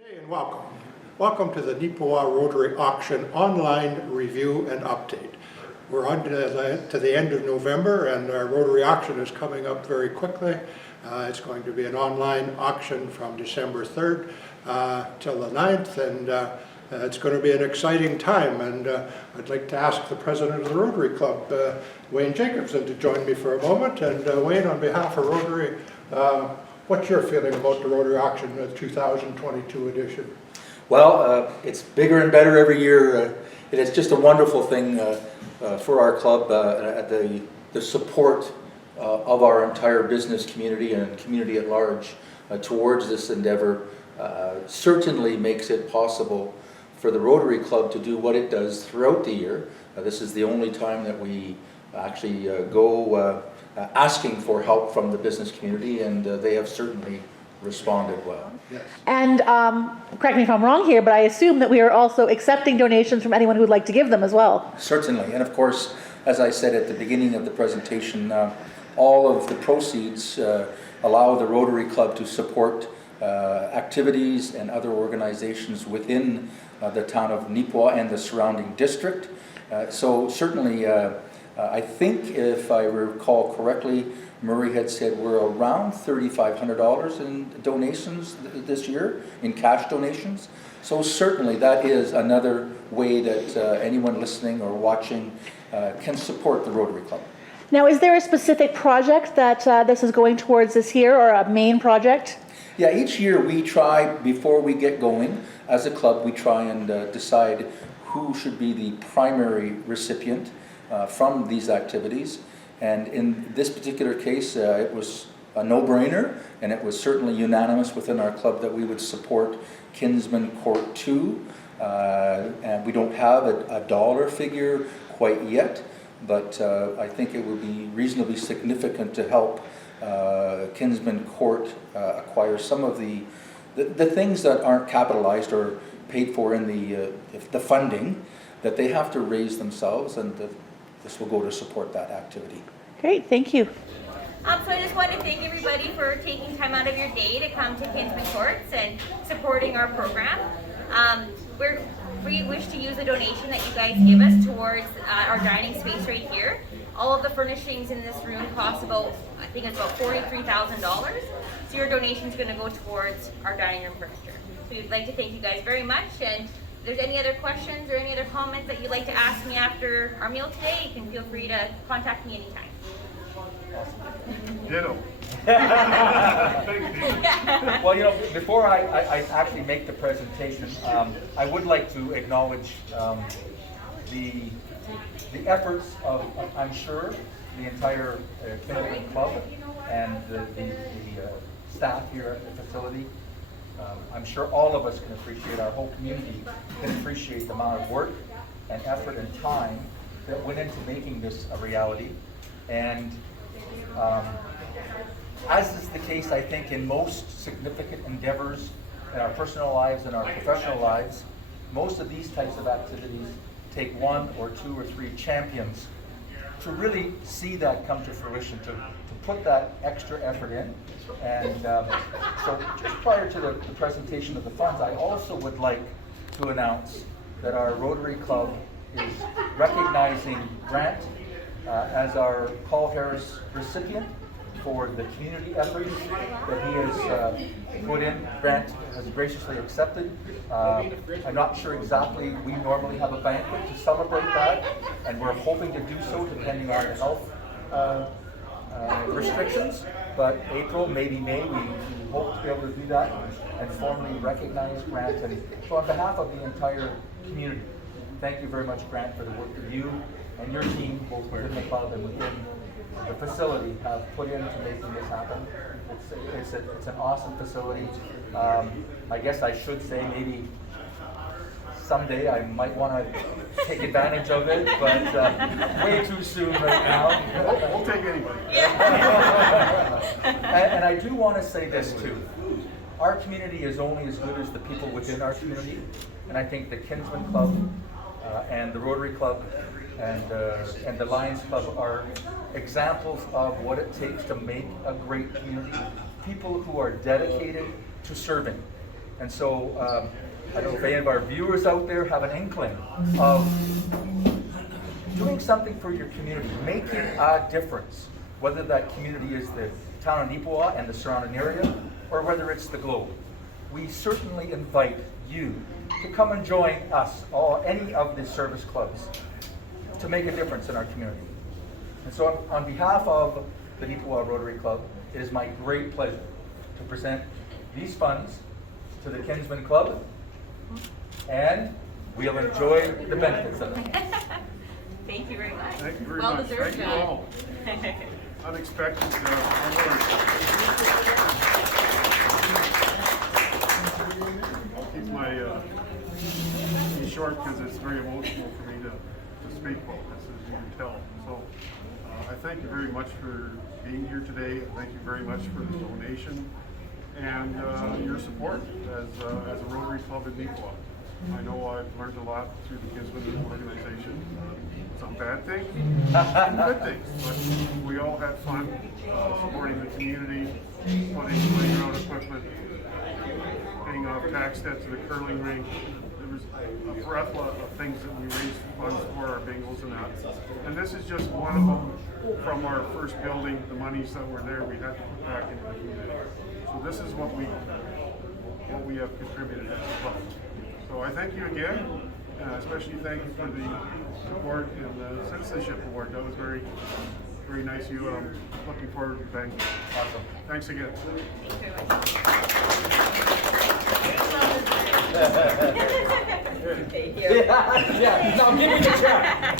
Good day and welcome. Welcome to the Neepawa Rotary Auction online review and update. We're on to the end of November and our Rotary auction is coming up very quickly. It's going to be an online auction from December 3rd till the 9th, and it's going to be an exciting time, and I'd like to ask the president of the Rotary Club, Wayne Jacobson, to join me for a moment. And Wayne, on behalf of Rotary, what's your feeling about the Rotary auction, the 2022 edition? Well, it's bigger and better every year. It's just a wonderful thing for our club, the support of our entire business community and community at large towards this endeavor certainly makes it possible for the Rotary Club to do what it does throughout the year. This is the only time that we actually go asking for help from the business community, and they have certainly responded well. Yes. And correct me if I'm wrong here, but I assume that we are also accepting donations from anyone who would like to give them as well. Certainly, and of course, as I said at the beginning of the presentation, all of the proceeds allow the Rotary Club to support activities and other organizations within the town of Neepawa and the surrounding district. So certainly, I think if I recall correctly, Murray had said we're around $3,500 in donations this year, in cash donations. So certainly that is another way that anyone listening or watching can support the Rotary Club. Now, is there a specific project that this is going towards this year, or a main project? Yeah, each year we try, before we get going, as a club, we try and decide who should be the primary recipient from these activities. And in this particular case, it was a no-brainer, and it was certainly unanimous within our club that we would support Kinsman Court 2. And we don't have a dollar figure quite yet, but I think it would be reasonably significant to help Kinsman Court acquire some of the things that aren't capitalized or paid for in the funding that they have to raise themselves, and this will go to support that activity. Great, thank you. So I just want to thank everybody for taking time out of your day to come to Kinsman Courts and supporting our program. We wish to use a donation that you guys give us towards our dining space right here. All of the furnishings in this room cost about, I think it's about $43,000. So your donation is going to go towards our dining room furniture. So we'd like to thank you guys very much. And if there's any other questions or any other comments that you'd like to ask me after our meal today, you can feel free to contact me anytime. Ditto. Well, you know, before I actually make the presentation, I would like to acknowledge the efforts of, I'm sure, the entire Kinsman Club and the staff here at the facility. I'm sure all of us can appreciate, our whole community can appreciate the amount of work and effort and time that went into making this a reality. And as is the case, I think, in most significant endeavors in our personal lives and our professional lives, most of these types of activities take one or two or three champions to really see that come to fruition, to put that extra effort in. And so just prior to the presentation of the funds, I also would like to announce that our Rotary Club is recognizing Grant as our Paul Harris recipient for the community effort that he has put in. Grant has graciously accepted. I'm not sure exactly, we normally have a banquet to celebrate that, and we're hoping to do so depending on the health restrictions, but April, maybe May, we hope to be able to do that and formally recognize Grant. And so on behalf of the entire community, thank you very much, Grant, for the work that you and your team, both within the club and within the facility, have put into making this happen. It's an awesome facility. I guess I should say maybe someday I might want to take advantage of it, but way too soon right now. We'll take anybody. And I do want to say this too. Our community is only as good as the people within our community, and I think the Kinsman Club and the Rotary Club and the Lions Club are examples of what it takes to make a great community. People who are dedicated to serving. And so I don't know if any of our viewers out there have an inkling of doing something for your community, making a difference, whether that community is the town of Nipowa and the surrounding area, or whether it's the globe. We certainly invite you to come and join us, any of the service clubs, to make a difference in our community. And so on behalf of the Nipowa Rotary Club, it is my great pleasure to present these funds to the Kinsman Club, and we'll enjoy the benefits of it. Thank you very much. Thank you very Well much. deserved, Thank you all. Unexpected award. I'll keep my be short because it's very emotional for me to speak about this, as you can tell. So I thank you very much for being here today. Thank you very much for the donation and your support as a Rotary Club in Nipowa. I know I've learned a lot through the Kinsman organization. Some bad things, some good things, but we all had fun supporting the community, putting playground equipment, paying off tax debt to the curling rink. There was a plethora of things that we raised funds for, our bingos and that. And this is just one of them from our first building. The monies that were there, we had to put back into the community. So this is what we have contributed as a club. So I thank you again, especially thank you for the support and the citizenship award. That was very, very nice of you. I'm looking forward to thanking you. Awesome. Thanks again. Thanks very much. Thank you. Yeah, now give me the check.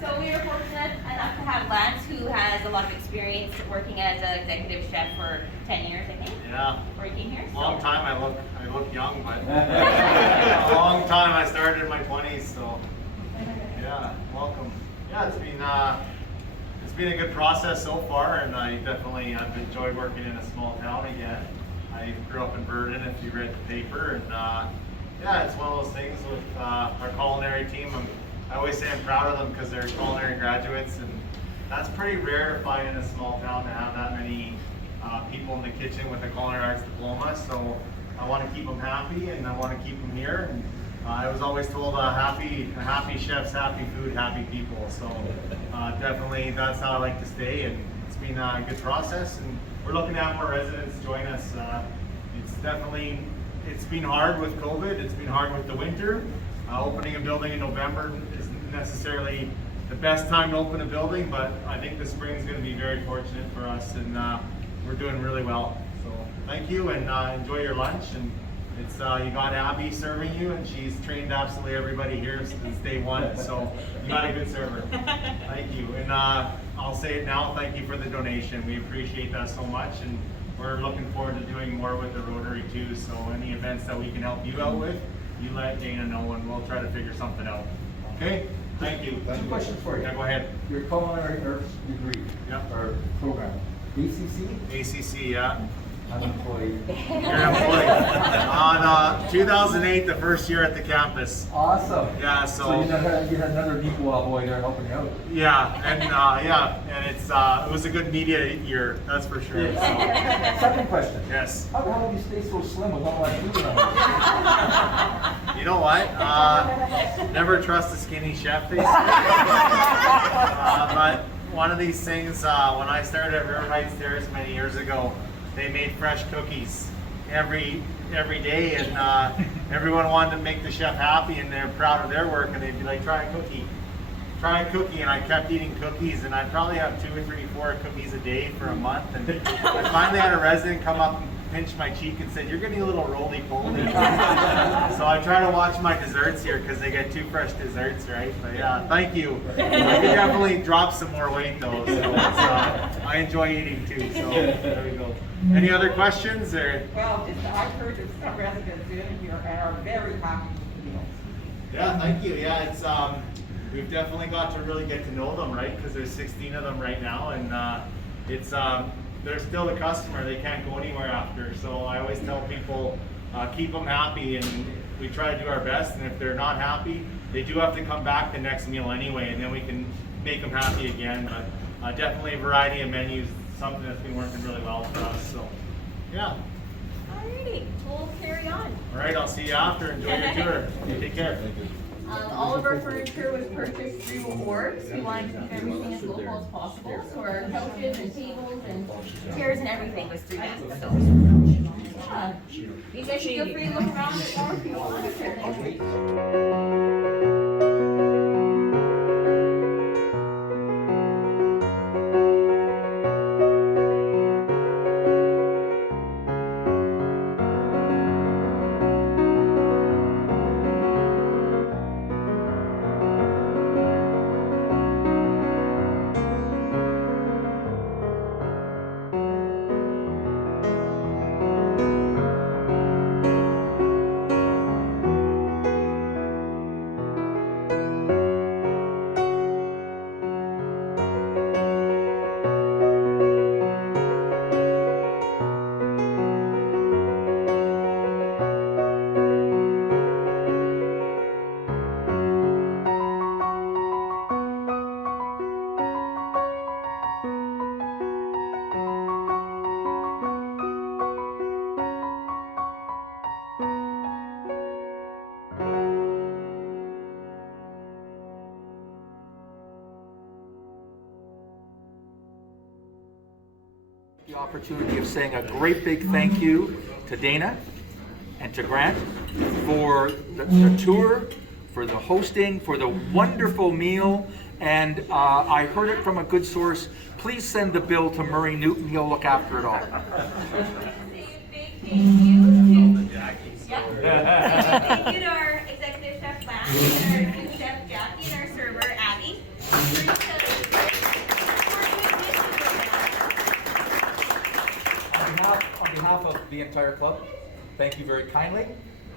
So we are fortunate enough to have Lance, who has a lot of experience working as an executive chef for 10 years, I think. Yeah. Before he came here. Long time. I look young, but a long time. I started in my 20s, so yeah. Welcome. Yeah, it's been a good process so far, and I've enjoyed working in a small town again. I grew up in Burden, if you read the paper, and yeah, it's one of those things with our culinary team. I always say I'm proud of them because they're culinary graduates, and that's pretty rare to find in a small town to have that many people in the kitchen with a culinary arts diploma. So I want to keep them happy, and I want to keep them here. And I was always told happy chefs, happy food, happy people. So definitely that's how I like to stay, and it's been a good process. And we're looking to have more residents join us. It's been hard with COVID. It's been hard with the winter. Opening a building in November isn't necessarily the best time to open a building, but I think the spring is going to be very fortunate for us, and we're doing really well. So thank you, and enjoy your lunch. And it's you got Abby serving you, and she's trained absolutely everybody here since day one. So you got a good server. Thank you, and I'll say it now. Thank you for the donation. We appreciate that so much, and we're looking forward to doing more with the Rotary too. So any events that we can help you out with, you let Dana know, and we'll try to figure something out. Okay? Thank you. Two questions for you. Yeah, go ahead. Your culinary arts degree, Yep. or program, ACC, ACC, yeah. unemployed. You're an employee. On 2008, the first year at the campus. Awesome. Yeah, So you had another Nipowa boy there helping you out. Yeah, and it was a good media year, that's for sure. So, Second question. yes. How the hell do you stay so slim with all that food on you? You know what? Never trust a skinny chef, they say. But one of these things, when I started at River Heights Terrace many years ago, they made fresh cookies every day, and everyone wanted to make the chef happy, and they're proud of their work, and they'd be like, try a cookie, and I kept eating cookies, and I'd probably have 2 or 3, 4 cookies a day for a month, and I finally had a resident come up and pinch my cheek and said, you're getting a little roly-poly. So I try to watch my desserts here because they get 2 fresh desserts, right? But yeah, thank you. I could definitely drop some more weight though, so I enjoy eating too, so there we go. Any other questions, or? Well, I've heard that some residents in here are very happy with the meals. Yeah, thank you. Yeah, it's we've definitely got to really get to know them, right? Because there's 16 of them right now, and it's they're still the customer. They can't go anywhere after. So I always tell people, keep them happy, and we try to do our best. And if they're not happy, they do have to come back the next meal anyway, and then we can make them happy again. But definitely a variety of menus, something that's been working really well for us. So, yeah. Alrighty, we'll carry on. All right, I'll see you after. Enjoy your tour. Take care. All of our furniture was purchased through Orgs. We wanted to keep everything as local as possible. So our couches and tables and chairs and everything was through them. So, yeah. You guys should feel free to look around a bit more if you want. The opportunity of saying a great big thank you to Dana and to Grant for the tour, for the hosting, for the wonderful meal, and I heard it from a good source. Please send the bill to Murray Newton, he'll look after it all. Say a big thank you to Jackie. Thank you to our executive chef Lance, and our food chef Jackie, and our server Abby. On behalf of the entire club, thank you very kindly.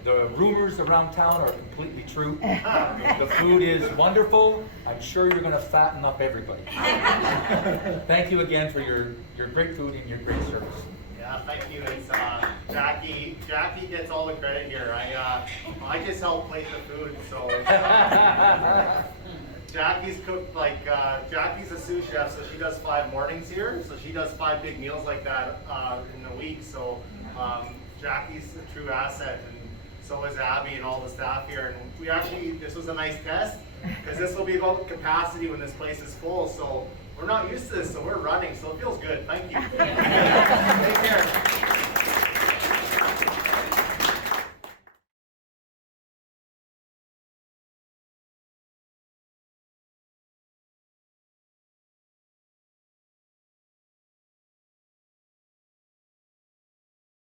The rumors around town are completely true. The food is wonderful. I'm sure you're going to fatten up everybody. Thank you again for your great food and your great service. Yeah, thank you. It's Jackie. Jackie gets all the credit here. I just help plate the food, so Jackie's cooked like Jackie's a sous chef, so she does 5 mornings here. So she does 5 big meals like that in a week. So Jackie's a true asset, and so is Abby and all the staff here. And we actually, this was a nice test because this will be about capacity when this place is full. So we're not used to this, so we're running. So it feels good. Thank you. Take care.